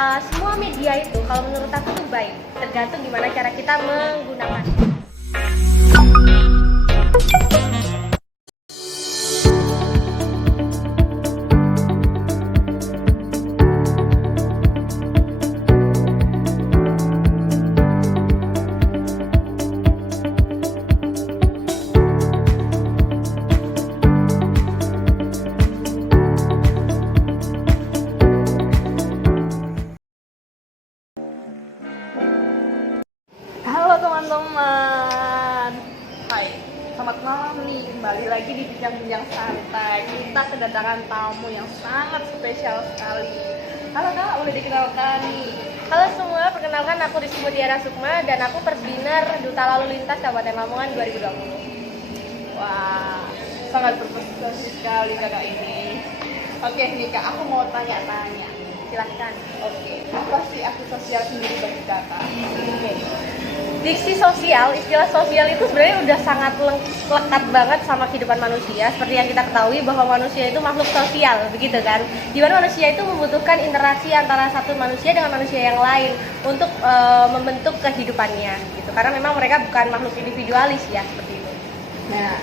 Semua media itu kalau menurut aku tuh baik, tergantung gimana cara kita menggunakan. Halo teman-teman. Hai, selamat malam nih. Kembali lagi di Bincang-Bincang Santai. Kita kedatangan tamu yang sangat spesial sekali. Halo Kak, boleh dikenalkan nih? Halo semua, perkenalkan aku Rizky Mutiara Sukma dan aku Perbiner Duta Lalu Lintas Kabupaten Lamongan 2020. Wah, sangat berprestasi sekali kakak ini. Oke nih Kak, aku mau tanya-tanya. Silahkan. Oke, apa sih aktif sosial sendiri bagi kakak? Oke. Diksi sosial, istilah sosial itu sebenarnya udah sangat lekat banget sama kehidupan manusia. Seperti yang kita ketahui bahwa manusia itu makhluk sosial, begitu kan? Di mana manusia itu membutuhkan interaksi antara satu manusia dengan manusia yang lain untuk membentuk kehidupannya, gitu. Karena memang mereka bukan makhluk individualis ya, seperti itu. Nah,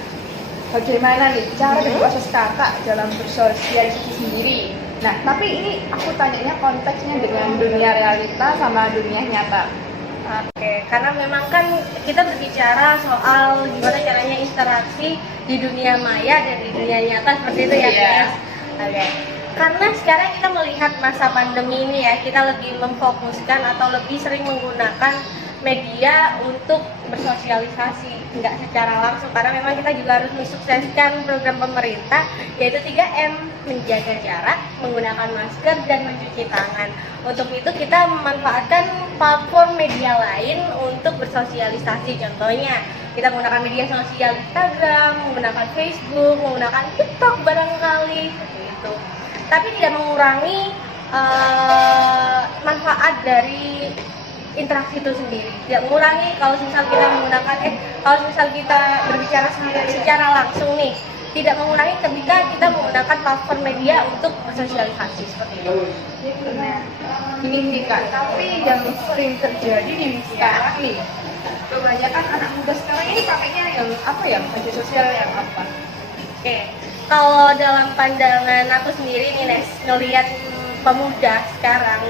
bagaimana nih cara dan proses kakak dalam bersosialisasi sendiri? Nah, tapi ini aku tanyanya konteksnya dengan dunia realita sama dunia nyata. Oke, karena memang kan kita berbicara soal gimana caranya interaksi di dunia maya dan di dunia nyata seperti itu ya, Iya. guys. Oke. Karena sekarang kita melihat masa pandemi ini ya, kita lebih memfokuskan atau lebih sering menggunakan media untuk bersosialisasi, nggak secara langsung, karena memang kita juga harus mensukseskan program pemerintah yaitu 3M, menjaga jarak, menggunakan masker, dan mencuci tangan. Untuk itu kita memanfaatkan platform media lain untuk bersosialisasi. Contohnya kita menggunakan media sosial Instagram, menggunakan Facebook, menggunakan TikTok barangkali seperti itu. Tapi tidak mengurangi manfaat dari interaksi itu sendiri, tidak mengurangi kalau misal kita menggunakan kalau misal kita berbicara secara langsung nih, tidak mengurangi ketika kita menggunakan platform media untuk bersosialisasi seperti itu. Nah, ini sih Kak, tapi yang sering terjadi di sekarang nih, kebanyakan anak muda sekarang ini pakainya yang apa ya, media sosial yang apa? Oke, kalau dalam pandangan aku sendiri nih Nes, ngelihat pemuda sekarang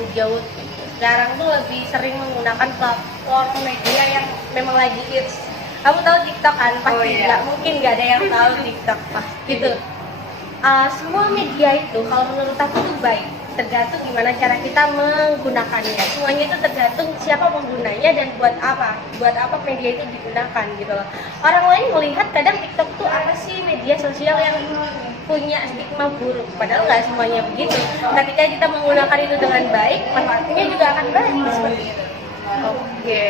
tuh lebih sering menggunakan platform media yang memang lagi hits. Kamu tahu TikTok kan? Pasti Oh, iya. nggak mungkin nggak ada yang tahu TikTok pasti gitu. Semua media itu kalau menurut aku tuh baik, tergantung gimana cara kita menggunakannya. Semuanya itu tergantung siapa penggunanya dan buat apa media itu digunakan gitu loh. Orang lain melihat kadang TikTok tuh apa sih media sosial yang punya stigma buruk, padahal nggak semuanya begitu. Ketika kita menggunakan itu dengan baik, manfaatnya juga akan baik seperti itu. Oke.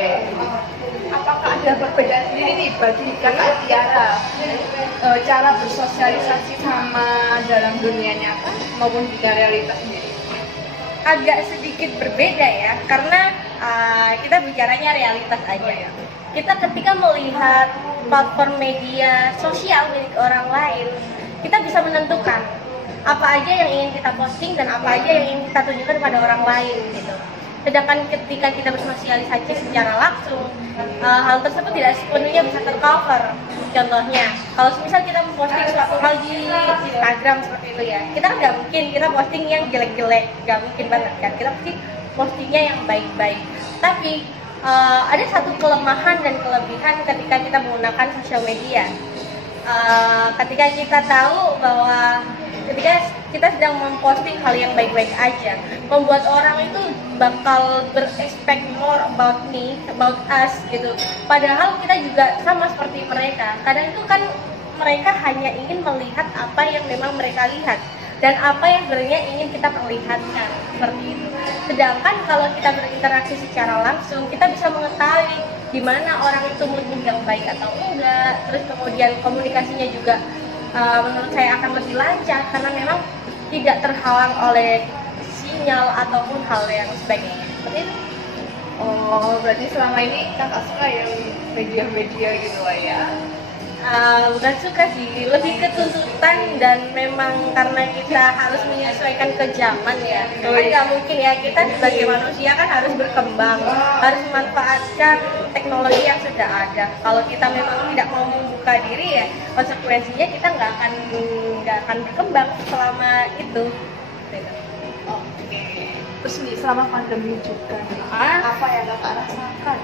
Apakah ada perbedaan sendiri nih bagi kakak Tiara cara bersosialisasi sama dalam dunia nyata maupun dunia realitas sendiri? Agak sedikit berbeda ya, karena kita bicaranya realitas aja. Kita ketika melihat platform media sosial milik orang lain, kita bisa menentukan apa aja yang ingin kita posting dan apa aja yang ingin kita tunjukkan pada orang lain gitu. Sedangkan ketika kita bersosialisasi secara langsung, hal tersebut tidak sepenuhnya bisa tercover. Contohnya, kalau misal kita memposting suatu hal di Instagram seperti itu ya, kita kan nggak mungkin kita posting yang jelek-jelek, nggak mungkin banget kan. Kita pasti postingnya yang baik-baik. Tapi ada satu kelemahan dan kelebihan ketika kita menggunakan sosial media. Ketika kita tahu bahwa ketika kita sedang memposting hal yang baik-baik aja, membuat orang itu bakal berexpect more about me, about us gitu. Padahal kita juga sama seperti mereka. Kadang itu kan mereka hanya ingin melihat apa yang memang mereka lihat dan apa yang sebenarnya ingin kita perlihatkan seperti itu. Sedangkan kalau kita berinteraksi secara langsung, kita bisa mengetahui di mana orang itu moodnya yang baik atau enggak. Terus kemudian komunikasinya juga menurut saya akan lebih lancar karena memang tidak terhalang oleh sinyal ataupun hal yang sebagainya. Seperti itu. Oh, berarti selama ini kakak suka yang media-media gitu lah ya? Bukan suka sih, lebih ke tuntutan dan memang karena kita harus menyesuaikan ke zaman ya. Kan nggak mungkin ya, kita sebagai manusia kan harus berkembang, harus memanfaatkan teknologi yang sudah ada. Kalau kita memang tidak mau membuka diri ya, konsekuensinya kita nggak akan berkembang selama itu. Oke. Terus nih selama pandemi juga nih, apa yang kakak rasakan?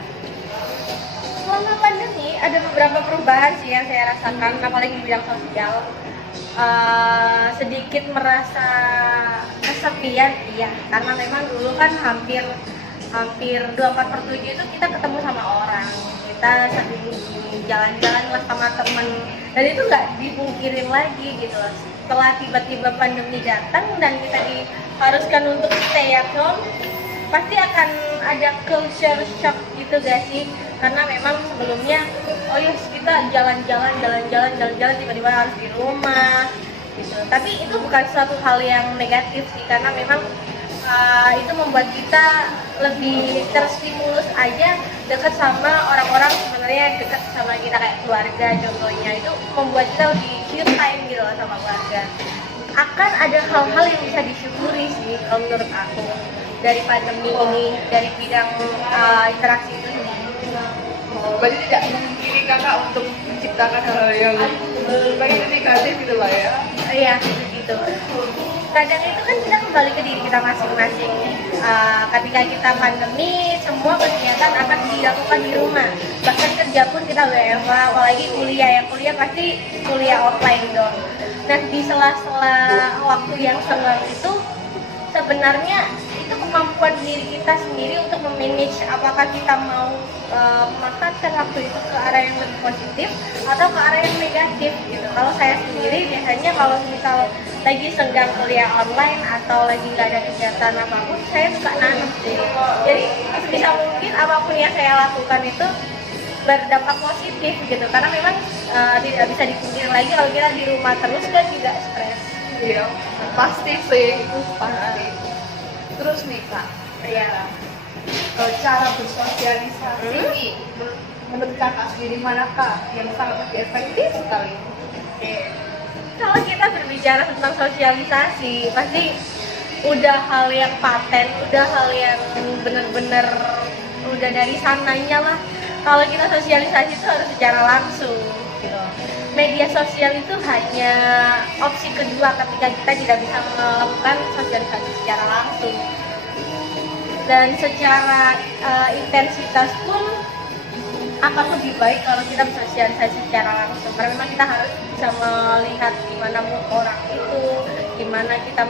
Selama pandemi ada beberapa perubahan sih yang saya rasakan, apalagi di bidang sosial. Sedikit merasa kesepian, iya, karena memang dulu kan hampir 24/7 itu kita ketemu sama orang, kita sering jalan-jalan lah sama temen, dan itu nggak dipungkirin lagi gitu loh. Setelah tiba-tiba pandemi datang dan kita diharuskan untuk stay at home, pasti akan ada culture shock gitu gak sih? Karena memang sebelumnya oh yes kita jalan-jalan tiba-tiba harus di rumah gitu. Tapi itu bukan suatu hal yang negatif sih, karena memang itu membuat kita lebih terstimulus aja dekat sama orang-orang sebenarnya dekat sama kita kayak keluarga contohnya, itu membuat kita lebih feel time gitu loh sama keluarga. Akan ada hal-hal yang bisa disyukuri sih kalau menurut aku dari pandemi ini, dari bidang interaksi itu sendiri. Berarti tidak memungkiri kakak untuk menciptakan hal yang lebih negatif gitu lah ya? Iya, gitu. Kadang itu kan kita kembali ke diri kita masing-masing. Ketika kita pandemi, semua kegiatan akan dilakukan di rumah. Bahkan kerja pun kita WFH, apalagi kuliah. Yang kuliah pasti kuliah offline dong. Nah, di sela-sela waktu yang senggang itu, sebenarnya itu kemampuan diri kita sendiri untuk memanage apakah kita mau memanfaatkan waktu itu ke arah yang lebih positif atau ke arah yang negatif gitu. Kalau saya sendiri biasanya kalau misal lagi senggang kuliah online atau lagi nggak ada kegiatan apapun, saya suka nanam sih. Jadi sebisa mungkin apapun yang saya lakukan itu berdampak positif gitu, karena memang tidak bisa dipungkiri lagi kalau kita di rumah terus kan juga stres. Iya, pasti sih, itu pasti. Terus nih kak, Ya. cara bersosialisasi nih, menurut kakak sendiri manakah yang sangat lebih efektif sekali? Kalau kita berbicara tentang sosialisasi, pasti udah hal yang paten, udah hal yang bener-bener udah dari sananya lah. Kalau kita sosialisasi itu harus secara langsung gitu. Media sosial itu hanya opsi kedua ketika kita tidak bisa melakukan sosialisasi secara langsung. Dan secara intensitas pun akan lebih baik kalau kita bersosialisasi secara langsung, karena memang kita harus bisa melihat gimana mood orang itu, gimana kita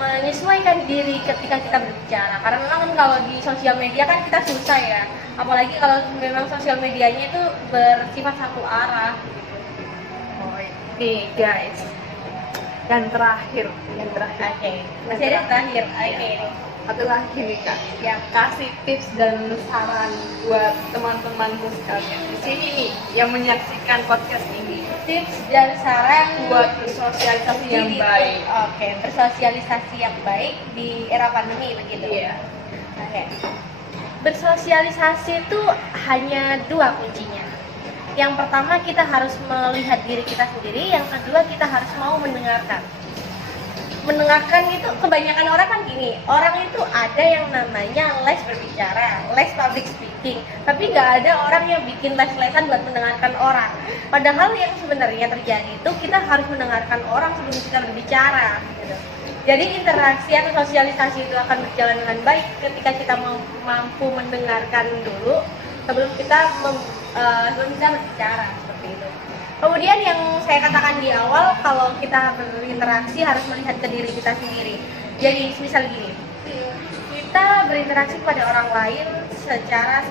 menyesuaikan diri ketika kita berbicara. Karena memang kan kalau di sosial media kan kita susah ya, apalagi kalau memang sosial medianya itu bersifat satu arah. Nih guys, yang terakhir. Oke, masih ada terakhir. Oke. Satu lagi nih kak, yang kasih tips dan saran buat teman-temanku sekalian di sini nih yang menyaksikan podcast ini. Tips dan saran Buat bersosialisasi yang di- baik. Oke, bersosialisasi yang baik di era pandemi begitu. Iya. Oke. Bersosialisasi itu hanya dua kuncinya. Yang pertama kita harus melihat diri kita sendiri, yang kedua kita harus mau mendengarkan. Mendengarkan itu kebanyakan orang kan gini, orang itu ada yang namanya les berbicara, les public speaking, tapi nggak ada orang yang bikin les-lesan buat mendengarkan orang. Padahal yang sebenarnya terjadi itu kita harus mendengarkan orang sebelum kita berbicara gitu. Jadi interaksi atau sosialisasi itu akan berjalan dengan baik ketika kita mampu mendengarkan dulu sebelum kita berbicara, seperti itu. Kemudian yang saya katakan di awal, kalau kita berinteraksi harus melihat ke diri kita sendiri. Jadi misal gini, kita berinteraksi pada orang lain secara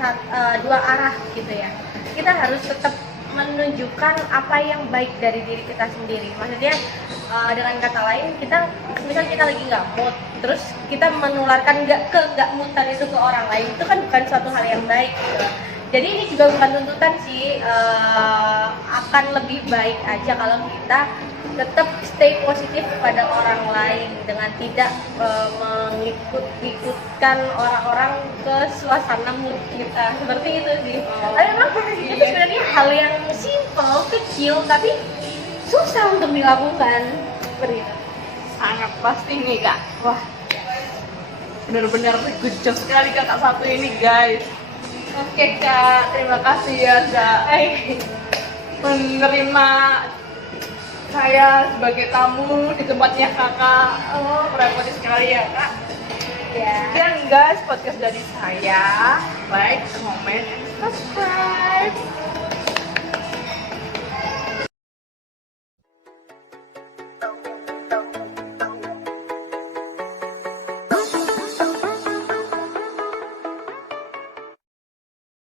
dua arah gitu ya. Kita harus tetap menunjukkan apa yang baik dari diri kita sendiri. Maksudnya dengan kata lain, kita misal kita lagi nggak mood, terus kita menularkan nggak moodan itu ke orang lain, itu kan bukan suatu hal yang baik gitu. Jadi ini juga bukan tuntutan sih, akan lebih baik aja kalau kita tetap stay positif kepada orang lain dengan tidak mengikut-ikutkan orang-orang ke suasana mood kita, seperti itu sih. Tapi memang itu sebenarnya hal yang simple, kecil, tapi susah untuk dilakukan. Seperti itu. Sangat pasti nih kak. Wah, benar-benar good job sekali kakak satu ini guys. Oke kak, terima kasih ya kak menerima saya sebagai tamu di tempatnya kakak. Oh, merepoti sekali ya kak. Ya. Dan guys, podcast dari saya, like, comment, and subscribe.